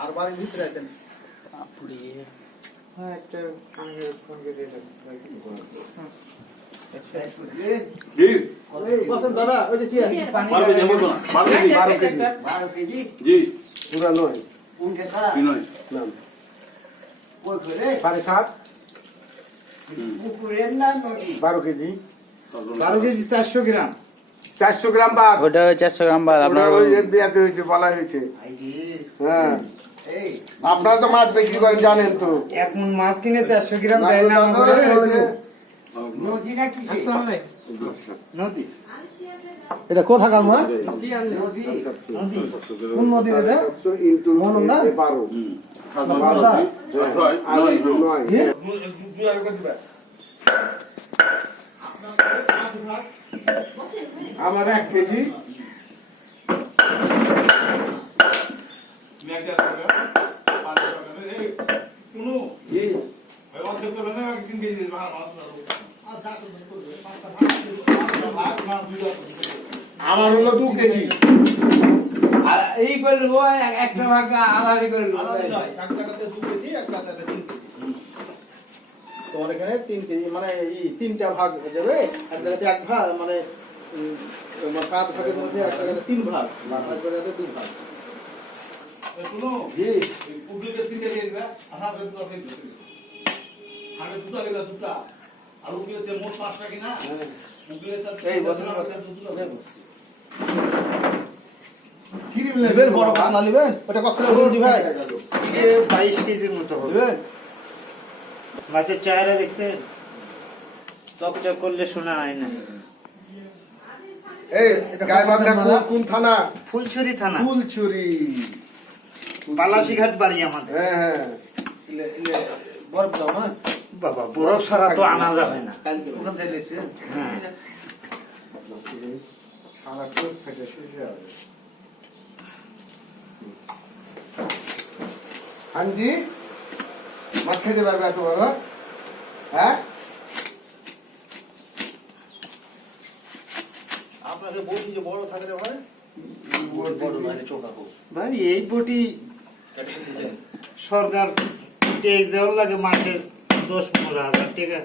আর বাড়ির ভিতরে আছেন দাদা ওই যে 12 কেজি জি পুরা নয় নয় 7.5 12 কেজি 400 গ্রাম 400 গ্রাম বাদ ওটা 400 গ্রাম বাদ আপনার বিয়াতে হয়েছে বলা হয়েছে হ্যাঁ আপনারা তো মাছ বিক্রি করেন জানেন তো এখন মাছ কিনে 400 গ্রাম দেয় না নদী নাকি নদী এটা কোথাকার মাছ নদী কোন নদী এটা মনন না 12 আমার 1 কেজি আমার হলো 2 কেজি এই করবো একটা ভাগ আলাদা করবো এক জায়গাতে 2 কেজি এক জায়গাতে 3 কেজি তোমার এখানে 3 কেজি মানে এই 3টা ভাগ যাবে এক জায়গাতে এক ভাগ মানে 5 ভাগের মধ্যে এক জায়গাতে 3 ভাগ এক জায়গাতে 2 ভাগ শুনো জি পুরোটা 3টা দিয়ে দিবা আমার দুটো দিয়ে দিবা আগে দুটো গেলা দুটো আর ওগুলোতে মোট 5টা কিনা এই বছর দুটো দেব কি নেবেন বড় কাতলা নেবেন ওটা কত কিলো বলছি ভাই এটা 22 কেজির মতো হবে মাছের চেহারা দেখছেন চকচক করলে শোনা হয় না এই গায়বান্ধা কোন থানা ফুলছড়ি থানা ফুলছড়ি বালাসীঘাট বাড়ি আমাদের হ্যাঁ হ্যাঁ ইলে বরফ দাও না বাবা বরফ ছাড়া তো আনা যাবে না কালকে ওখান থেকে লেছেন হ্যাঁ সারা পেট ফেটে শেষ হয়ে যাবে হাঁজি মাছ খেতে পারবে এত বড় হ্যাঁ আপনাকে বলছি যে বড় থাকলে ভাই বড় মানে চোখা হোক ভাই এই বটি সরকার ট্যাক্স দেওয়ার লাগে মাসে 10-15,000 টাকা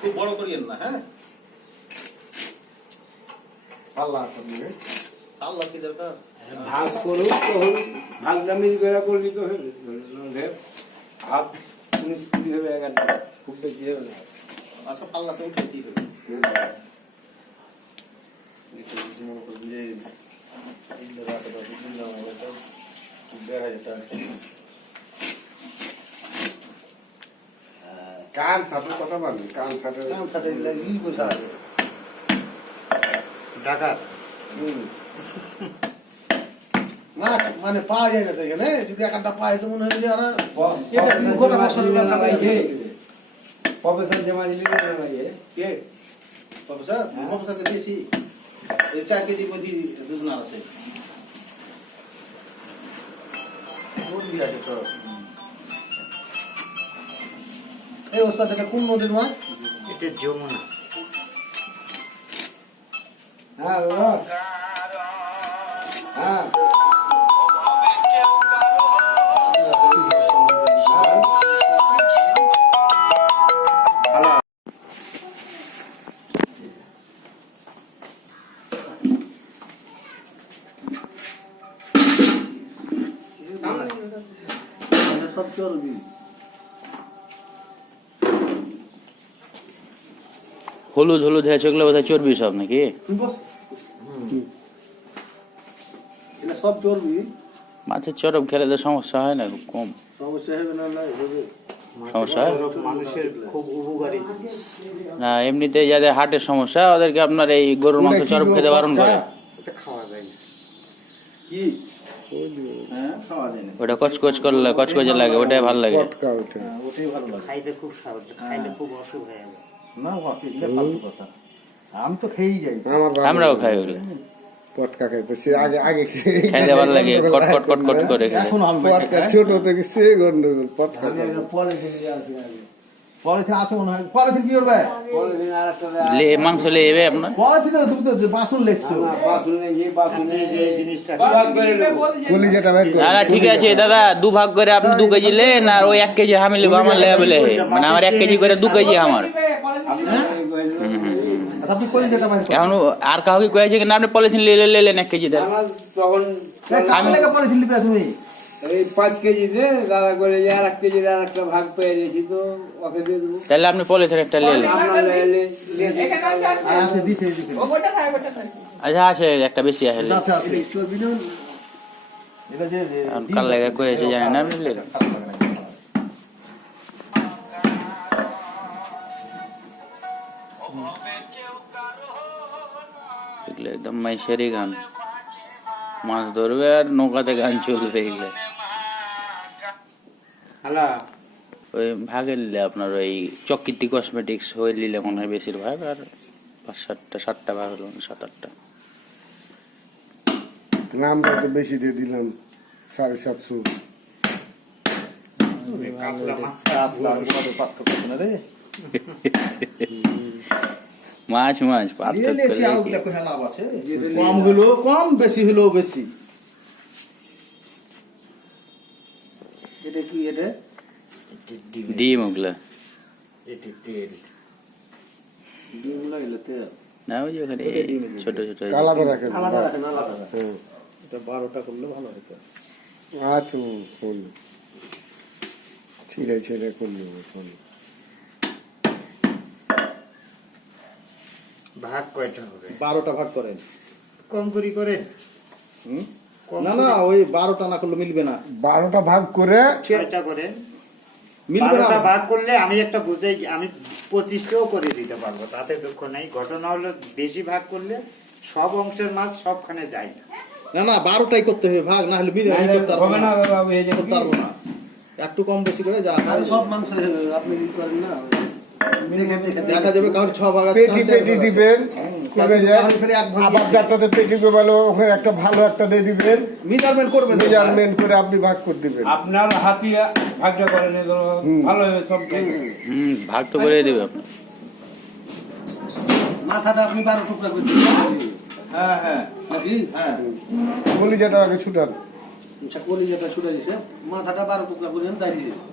খুব বড় করিয়েন না হ্যাঁ আল্লাহ করবে আল্লাহ কি দরকার ভাগ করুক তো হল ভাগটা মিল করে করলি তো হল হাফ 19-20 হবে 11 খুব বেশি হবে না আচ্ছা পাল্লাতে উঠে দিই হবে মনে করুন যে রাতে বা দুদিন না হলে তো 1,500 টাকা কান সাথে কথা বলি কান সাথে ই বসা আছে ঢাকা মাছ মানে পাওয়া যায় না তো এখানে যদি একটা পায় তো মনে হয় যে আর গোটা বছরের ব্যবসা করে প্রফেসর জমা দিলি না ভাই কে প্রফেসর প্রফেসরকে দিয়েছি এই 4 কেজি মধ্যে দুধ আছে কোন দিয়ে আছে স্যার এই ওস্তাদ এটা কোন নদীর মাছ এটা যমুনা হ্যাঁ বাবা হ্যাঁ সব চর্বি হলুদ হলুদ হয়েছে ওগুলো বোধহয় চর্বি সব নাকি এটা সব চর্বি মাছের চরব খেলে তো সমস্যা হয় না খুব কম সমস্যা হবে না হবে সমস্যা হয় মানুষের খুব উপকারী জিনিস না এমনিতে যাদের হার্টের সমস্যা ওদেরকে আপনার এই গরুর মাংস চরব খেতে বারণ করে এটা খাওয়া যায় না কি হ্যাঁ খাওয়া যায় না ওটা কচকচ করলে কচকচে লাগে ওটাই ভালো লাগে ওটাই ভালো লাগে খাইতে খুব স্বাদ খাইলে খুব অসুখ হয়ে যাবে না এটা ফালতু কথা আমি তো খেয়েই যাই আমরাও খাই ওগুলো পটকা খাইতে সে আগে আগে খাইতে ভালো লাগে কট কট কট কট করে খেতে এখন আমি পটকা ছোট থেকে সে গন্ডগোল পটকা পরে চলে যাচ্ছে আগে পলিথিন আছে মনে হয়, পলিথিন কি করবে? পলিথিন আর একটা দেয়। মাংস লেবে আপনার পলিথিন তুমি তো বাসন লেখছো। না, বাসন নেই, এই বাসন আপনি নেই। যে এই জিনিসটা ভাগ করে নেবো। কলিজাটা বের করে আরে ঠিক আছে দাদা, 2 ভাগ করে আপনি 2 কেজি লেন, আর ওই 1 কেজি আমি লেবো আমার লেবেলে, মানে আমার 1 কেজি করে 2 কেজি আমার। আপনার এই কইলো, আচ্ছা, আপনি কলিজাটা বাইর করুন। এখন আর কাউকে কয়েছে কিনা আপনি পলিথিন লেলেন 1 কেজি দেন। আমার তখন আমি লেখা পলিথিন লিখবে তুমি। এই 5 কেজি দে দাদা করে যে আর 1 কেজির আর একটা ভাগ পেয়ে গেছি, তো ওকে দিয়ে দেবো। তাহলে আপনি পলিথিন একটা লেলেন। আপনার লেলে আচ্ছা, দিছে দিছে। আচ্ছা আছে একটা বেশি আছে লেন। আচ্ছা আছে। এটা যে এখন কাল লাগা কয়েছে জানেন না আপনি লেলেন। এগুলো একদম মাইশেরি গান, মাছ ধরবে আর নৌকাতে গান চলবে এগুলো। হ্যালো, ওই ভাগে নিলে আপনার ওই চকৃতি কসমেটিক্স হয়ে নিলে মনে হয় বেশিরভাগ, আর 5-7টা ভাগ হলো 7-8টা। নামটা তো বেশি দিয়ে দিলাম, 750। কাতলা মাছ। সাত লাখ কত পার্থক্য আছে না রে? মাছ নিয়ে পার্থক্য নিয়েছি, আর কি? ওটা কোথায় লাভ আছে? কম হলো কম, বেশি হলো বেশি। এটা কি এটা? ডিম ওগুলা এটি তেল। ডিম লাগাইলে তেল। না, ওই যে ওখানে ছোট ছোট কালারে রাখেন। আলাদা রাখেন, আলাদা রাখেন। হ্যাঁ। এটা 12টা করলে ভালো হতো। আচ্ছা, শোন। ছিঁড়ে ছিঁড়ে করলে শোন। ভাগ কয়টা হবে? 12টা ভাগ করেন। কম করি করেন। হুম? না না, ওই 12টা না করলে মিলবে না। 12টা ভাগ করে ছয়টা করেন। মিলবে না। 12টা ভাগ করলে আমি একটা বুঝাই, আমি 25টাও করে দিতে পারবো, তাতে দুঃখ নাই। ঘটনা হলো বেশি ভাগ করলে সব অংশের মাছ সবখানে যায় না। না না, 12টাই করতে হবে ভাগ, না হলে বিরিয়ানি করতে পারবো হবে না না। বাবা, এই যে করতে পারবো না। একটু কম বেশি করে যা হয়। সব মাংস আপনি কি করেন না দেখা যাবে কারোর 6 ভাগ আছে, পেটি কারোর 4 পেটি ভাগ আছে। দিবেন করে যায়। কারোর ফেরে 1 ভাগ আবার যারটাতে পেটি করে ভালো, ওখানে একটা ভালো একটা দিয়ে দিবেন, মেজারমেন্ট করবেন। মেজারমেন্ট করে আপনি ভাগ করে দিবেন। আপনার হাতিয়া ভাগটা করেন, এগুলো ভালো হবে সব জায়গায়। ভাগ তো করে দেবে আপনার। মাথাটা আপনি 12 টুকরা করে দিবেন হ্যাঁ হ্যাঁ নাকি? হ্যাঁ। কলিজাটা আগে ছুটান। আচ্ছা, কলিজাটা ছুটে দিছে, মাথাটা 12 টুকরা করে দাঁড়িয়ে দিবেন।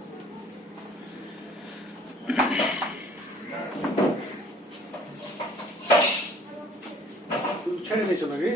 ছেড়ে দিয়েছো নাকি?